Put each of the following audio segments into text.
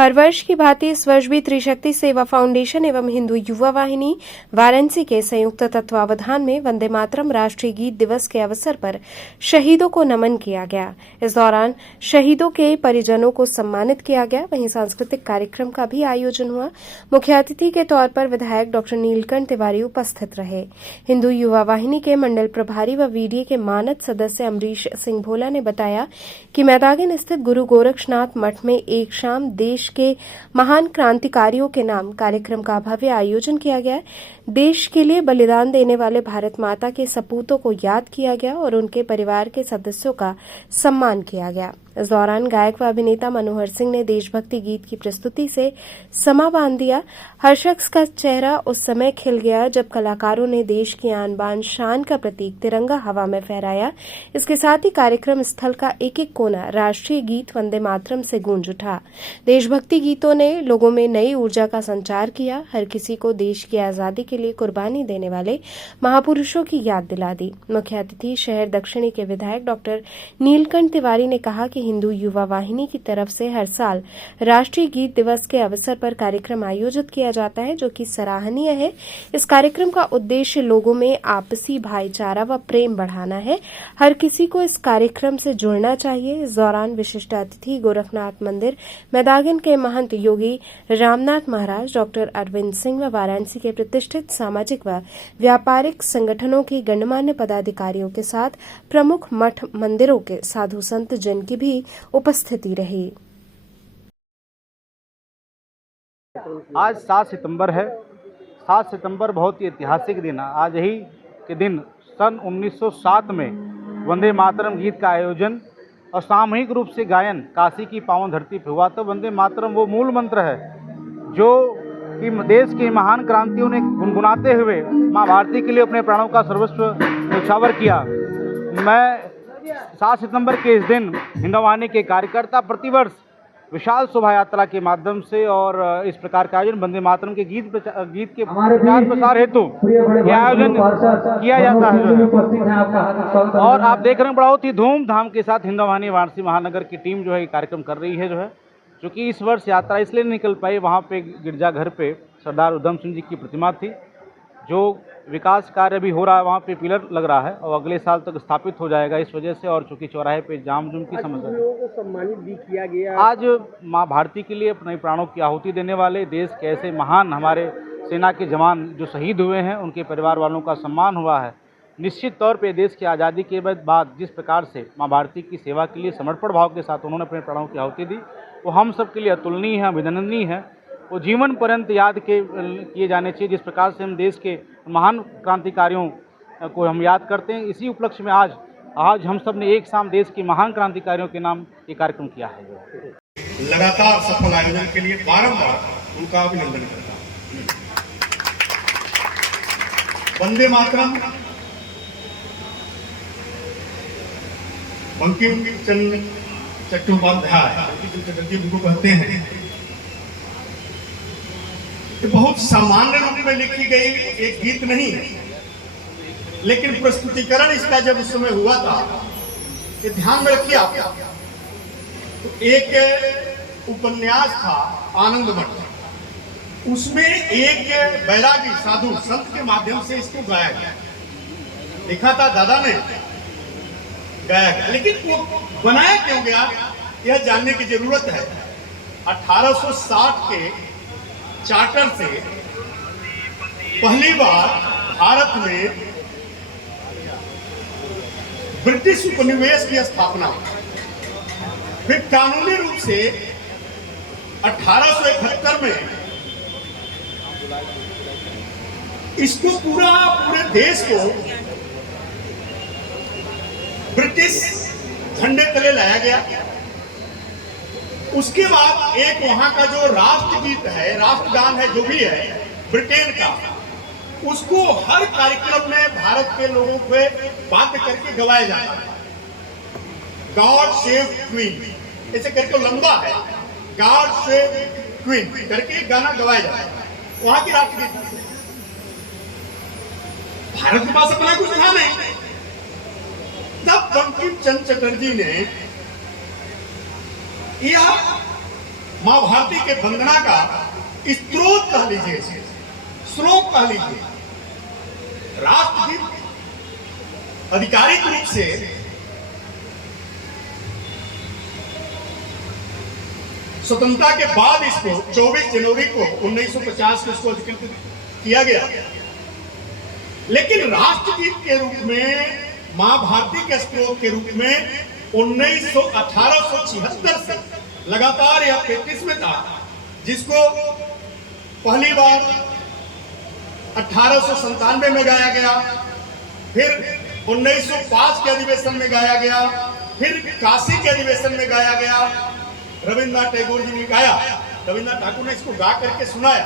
हर वर्ष की भांति इस वर्ष भी त्रिशक्ति सेवा फाउंडेशन एवं हिंदू युवा वाहिनी वाराणसी के संयुक्त तत्वावधान में वंदे मातरम राष्ट्रीय गीत दिवस के अवसर पर शहीदों को नमन किया गया। इस दौरान शहीदों के परिजनों को सम्मानित किया गया। वहीं सांस्कृतिक कार्यक्रम का भी आयोजन हुआ। मुख्य अतिथि के तौर पर विधायक डॉ नीलकंठ तिवारी उपस्थित रहे। हिंदू युवा वाहिनी के मंडल प्रभारी व वीडीए के मानद सदस्य अमरीश सिंह भोला ने बताया कि मैदागिन स्थित गुरु गोरक्षनाथ मठ में एक शाम देश के महान क्रांतिकारियों के नाम कार्यक्रम का भव्य आयोजन किया गया। देश के लिए बलिदान देने वाले भारत माता के सपूतों को याद किया गया और उनके परिवार के सदस्यों का सम्मान किया गया। इस दौरान गायक व अभिनेता मनोहर सिंह ने देशभक्ति गीत की प्रस्तुति से समा बांध दिया। हर शख्स का चेहरा उस समय खिल गया जब कलाकारों ने देश की आन बान शान का प्रतीक तिरंगा हवा में फहराया। इसके साथ ही कार्यक्रम स्थल का एक एक कोना राष्ट्रीय गीत वंदे मातरम से गूंज उठा। देशभक्ति गीतों ने लोगों में नई ऊर्जा का संचार किया। हर किसी को देश की आजादी के लिए कुर्बानी देने वाले महापुरुषों की याद दिला दी। मुख्य अतिथि शहर दक्षिणी के विधायक डॉ नीलकंठ तिवारी ने कहा कि हिंदू युवा वाहिनी की तरफ से हर साल राष्ट्रीय गीत दिवस के अवसर पर कार्यक्रम आयोजित किया जाता है, जो कि सराहनीय है। इस कार्यक्रम का उद्देश्य लोगों में आपसी भाईचारा व प्रेम बढ़ाना है। हर किसी को इस कार्यक्रम से जुड़ना चाहिए। इस दौरान विशिष्ट अतिथि गोरखनाथ मंदिर मैदागिन के महंत योगी रामनाथ महाराज, डॉ अरविंद सिंह व वाराणसी के प्रतिष्ठित सामाजिक व व्यापारिक संगठनों के गणमान्य पदाधिकारियों के साथ प्रमुख मठ मंदिरों के साधु संत जन की भी उपस्थिति रही। आज 7 सितंबर है। 7 सितंबर बहुत ही ऐतिहासिक दिन है। आज ही के दिन सन 1907 में वंदे मातरम गीत का आयोजन और सामूहिक रूप से गायन काशी की पावन धरती पर हुआ। तो वंदे मातरम वो मूल मंत्र है जो कि देश की महान क्रांतियों ने गुनगुनाते हुए माँ भारती के लिए अपने प्राणों का सर्वस्व न्यौछावर किया। मैं 7 सितंबर के इस दिन हिंदू वाहिनी के कार्यकर्ता प्रतिवर्ष विशाल शोभा यात्रा के माध्यम से और इस प्रकार का आयोजन वंदे मातरम के गीत के प्रचार प्रसार हेतु यह आयोजन किया जाता है। और आप देख रहे हैं बहुत ही धूमधाम के साथ हिंदू वाहिनी वाराणसी महानगर की टीम जो है कार्यक्रम कर रही है। जो कि इस वर्ष यात्रा इसलिए नहीं निकल पाई, वहाँ पे गिरजाघर पे सरदार उधम सिंह जी की प्रतिमा थी। जो विकास कार्य भी हो रहा है, वहाँ पे पिलर लग रहा है और अगले साल तक स्थापित हो जाएगा इस वजह से। और चूंकि चौराहे पे जाम जुम की समस्या को सम्मानित भी किया गया। आज माँ भारती के लिए अपने प्राणों की आहुति देने वाले देश के ऐसे महान हमारे सेना के जवान जो शहीद हुए हैं, उनके परिवार वालों का सम्मान हुआ है। निश्चित तौर पे देश की आज़ादी के बाद जिस प्रकार से माँ भारती की सेवा के लिए समर्पण भाव के साथ उन्होंने अपने प्राणों की आहुति दी, वो हम सब के लिए अतुलनीय है, अभिनंदनीय है। वो जीवन पर्यंत याद किए जाने चाहिए। जिस प्रकार से हम देश के महान क्रांतिकारियों को हम याद करते हैं, इसी उपलक्ष्य में आज हम सब ने एक शाम देश के महान क्रांतिकारियों के नाम ये कार्यक्रम किया है। लगातार सफल आयोजन के लिए बारंबार उनका अभिनंदन करता हूं। वंदे मातरम बंकिम चंद्र चट्टोपाध्याय उनको कहते हैं। तो बहुत सामान्य रूप में लिखी गई एक गीत नहीं है, लेकिन प्रस्तुतिकरण इसका जब उस समय हुआ था, ये ध्यान में रखिए आप। तो एक उपन्यास था आनंद मठ, उसमें एक बैरागी साधु संत के माध्यम से इसको गाया गया। लिखा था दादा ने, गाया गया, लेकिन वो बनाया क्यों गया यह जानने की जरूरत है। 1860 के चार्टर से पहली बार भारत में ब्रिटिश उपनिवेश की स्थापना हुई। फिर कानूनी रूप से 1871 में इसको पूरे देश को ब्रिटिश झंडे तले लाया गया। उसके बाद एक वहां का जो राष्ट्रगीत है, राष्ट्रगान है, जो भी है ब्रिटेन का, उसको हर कार्यक्रम में भारत के लोगों को बाध्य करके गवाया जाता है। गॉड सेव क्वीन ऐसे करके लंबा है, गॉड सेव क्वीन करके गाना गवाया जाता है। वहां की राष्ट्रगीत भारत के पास अपना कुछ था नहीं। तब बंकिम चंद्र चटर्जी ने यह मां भारती के वंदना का स्त्रोत कह लीजिए, श्लोक कह लीजिए। राष्ट्रगीत आधिकारिक रूप से स्वतंत्रता के बाद इसको 24 जनवरी को 1950 को इसको अधिकृत किया गया, लेकिन राष्ट्रगीत के रूप में मां भारती के स्त्रोत के रूप में 1876 से लगातार यह प्रैक्टिस में था, जिसको पहली बार 1897 में गाया गया, फिर 1905 के अधिवेशन में गाया गया, फिर काशी के अधिवेशन में गाया गया। रविन्द्रनाथ टैगोर जी ने गाया, रविन्द्रनाथ ठाकुर ने इसको गा करके सुनाया।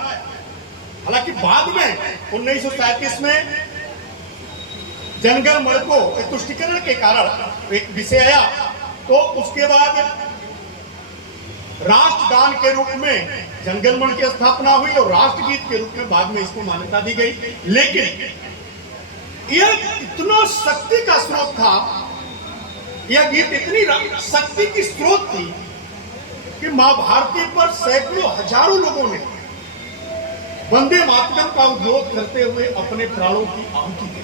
हालांकि बाद में 1937 में जनगण मन को तुष्टिकरण के कारण एक विषय आया, तो उसके बाद राष्ट्रगान के रूप में जनगण मन की स्थापना हुई और राष्ट्रगीत के रूप में बाद में इसको मान्यता दी गई। लेकिन यह इतना शक्ति का स्रोत था, यह गीत इतनी शक्ति की स्रोत थी कि मां भारती पर सैकड़ों हजारों लोगों ने वंदे मातरम का विरोध करते हुए अपने प्राणों की आहुति दी।